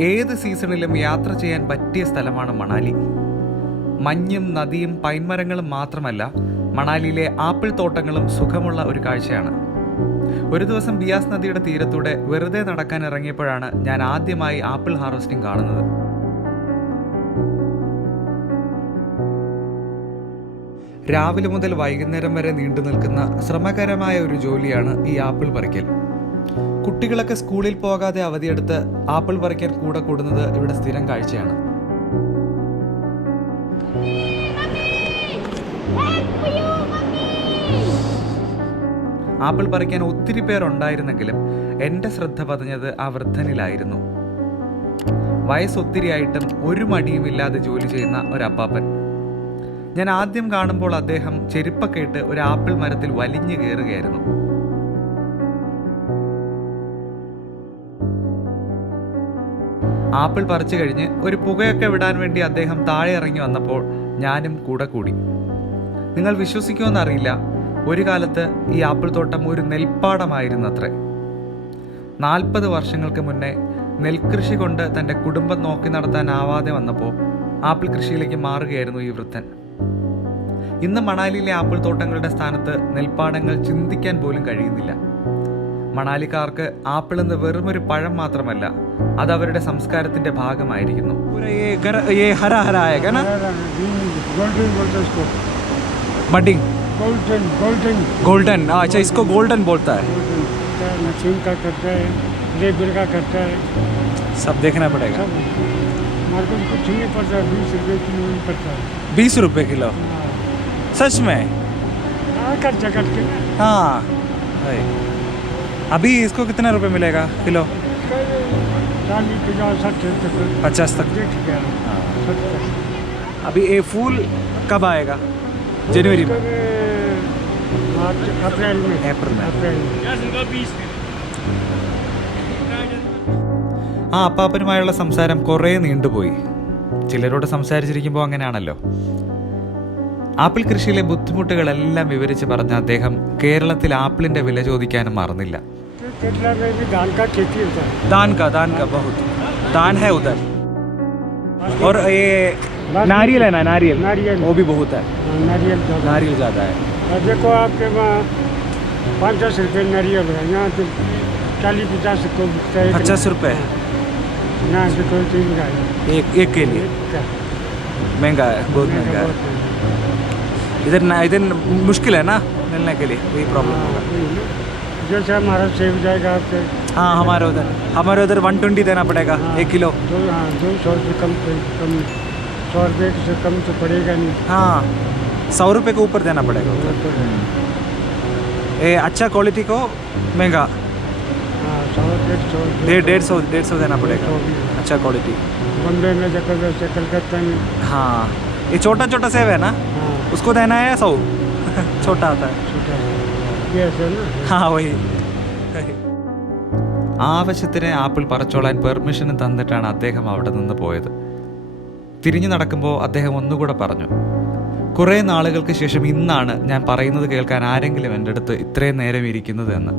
ഏത് സീസണിലും യാത്ര ചെയ്യാൻ പറ്റിയ സ്ഥലമാണ് മണാലി. മഞ്ഞും നദിയും പൈൻമരങ്ങളും മാത്രമല്ല മണാലിയിലെ ആപ്പിൾ തോട്ടങ്ങളും സുഖമുള്ള ഒരു കാഴ്ചയാണ്. ഒരു ദിവസം ബിയാസ് നദിയുടെ തീരത്തൂടെ വെറുതെ നടക്കാൻ ഇറങ്ങിയപ്പോഴാണ് ഞാൻ ആദ്യമായി ആപ്പിൾ ഹാർവസ്റ്റിംഗ് കാണുന്നത്. രാവിലെ മുതൽ വൈകുന്നേരം വരെ നീണ്ടു നിൽക്കുന്ന ശ്രമകരമായ ഒരു ജോലിയാണ് ഈ ആപ്പിൾ പറിക്കൽ. കുട്ടികളൊക്കെ സ്കൂളിൽ പോകാതെ അവധിയെടുത്ത് ആപ്പിൾ പറിക്കാൻ കൂടെ കൂടുന്നത് ഇവിടെ സ്ഥിരം കാഴ്ചയാണ്. ആപ്പിൾ പറിക്കാൻ ഒത്തിരി പേരുണ്ടായിരുന്നെങ്കിലും എന്റെ ശ്രദ്ധ പതിഞ്ഞത് ആ വൃദ്ധനിലായിരുന്നു. വയസ്സൊത്തിരിയായിട്ടും ഒരു മടിയുമില്ലാതെ ജോലി ചെയ്യുന്ന ഒരു ഞാൻ ആദ്യം കാണുമ്പോൾ അദ്ദേഹം ചെരുപ്പൊക്കെ ഇട്ട് ഒരു ആപ്പിൾ മരത്തിൽ വലിഞ്ഞു കയറുകയായിരുന്നു. ആപ്പിൾ പറിച്ചു കഴിഞ്ഞ് ഒരു പുകയൊക്കെ വിടാൻ വേണ്ടി അദ്ദേഹം താഴെ ഇറങ്ങി വന്നപ്പോൾ ഞാനും കൂടെ കൂടി. നിങ്ങൾ വിശ്വസിക്കുമെന്നറിയില്ല ഒരു കാലത്ത് ഈ ആപ്പിൾ തോട്ടം ഒരു നെൽപ്പാടമായിരുന്നു അത്രേ നാൽപ്പത് വർഷങ്ങൾക്ക് മുന്നേ നെൽകൃഷി കൊണ്ട് തന്റെ കുടുംബം നോക്കി നടത്താനാവാതെ വന്നപ്പോൾ ആപ്പിൾ കൃഷിയിലേക്ക് മാറുകയായിരുന്നു ഈ വൃദ്ധൻ. ഇന്ന് മണാലിയിലെ ആപ്പിൾ തോട്ടങ്ങളുടെ സ്ഥാനത്ത് നെൽപ്പാടങ്ങൾ ചിന്തിക്കാൻ പോലും കഴിയുന്നില്ല. മണാലിക്കാർക്ക് ആപ്പിൾ എന്ന് വെറുമൊരു പഴം മാത്രമല്ല അത് അവരുടെ സംസ്കാരത്തിന്റെ ഭാഗമായിരിക്കുന്നു पूरा ये गर, ये हरा हरा आएगा ना गोल्डन बोलते हैं इसको बडिंग गोल्डन गोल्डन गोल्डन अच्छा इसको गोल्डन बोलता है गोल्डन मशीन का करता है लेबर का करता है सब देखना पड़ेगा सब मार्केट कुछ नहीं पड़ता बीस रुपये किलो ही पड़ता है बीस रुपए किलो सच में हाँ खर्चा करके ना हाँ भाई अभी इसको कितना रुपए मिलेगा किलो चालीस पचास साठ तक पचास तक देख गया हाँ। सत्तर अभी ये फूल कब आएगा जनवरी में मार्च अप्रैल में अप्रैल में। अप्रैल में ആ അപ്പാപ്പനുമായുള്ള സംസാരം കുറേ നീണ്ടുപോയി ചിലരോട് സംസാരിച്ചിരിക്കുമ്പോൾ അങ്ങനെയാണല്ലോ ആപ്പിൾ കൃഷിയിലെ ബുദ്ധിമുട്ടുകളെല്ലാം വിവരിച്ച് പറഞ്ഞ അദ്ദേഹം കേരളത്തിൽ ആപ്പിളിന്റെ വില ചോദിക്കാനും മറന്നില്ല तो केरला में भी धान का खेती होता है। दान का दान का बहुत। दान है उधर। और ये नारियल है ना नारियल? नारियल। वो भी बहुत है। हाँ, नारियल नारियल ज़्यादा है। और देखो आपके वहाँ पाँच दस रुपये नारियल है। यहाँ तो चालीस पचास को बिकता है। एक पचास रुपए ना देखो तीन का है। एक एक के लिए? महँगा है बहुत महँगा है। इधर ना इधर मुश्किल है ना मिलने के लिए? वही प्रॉब्लम हाँ, होगा। वही ना। जैसे हमारा सेब जाएगा आपके। हाँ हमारे उधर। हमारे उधर वन ट्वेंटी देना पड़ेगा हाँ, एक किलो। दो हाँ दो सौ से कम कम सौ रुपये से कम तो पड़ेगा नहीं। हाँ सौ रुपये के ऊपर देना पड़ेगा ये अच्छा क्वालिटी को महँगा। हाँ डेढ़ सौ डेढ़ सौ डेढ़ सौ देना पड़ेगा। अच्छा क्वालिटी बम्बे में वैसे कलकत्ता में। हाँ ये छोटा छोटा सेब है ना? हाँ। उसको देना है या सौ? छोटा आता है। ആവശ്യത്തിന് ആപ്പിൾ പറച്ചോളാൻ പെർമിഷൻ തന്നിട്ടാണ് അദ്ദേഹം അവിടെ നിന്ന് പോയത്. തിരിഞ്ഞു നടക്കുമ്പോൾ അദ്ദേഹം ഒന്നുകൂടെ പറഞ്ഞു കുറേ നാളുകൾക്ക് ശേഷം ഇന്നാണ് ഞാൻ പറയുന്നത് കേൾക്കാൻ ആരെങ്കിലും എന്റെ അടുത്ത് ഇത്രയും നേരം ഇരിക്കുന്നത് എന്ന്.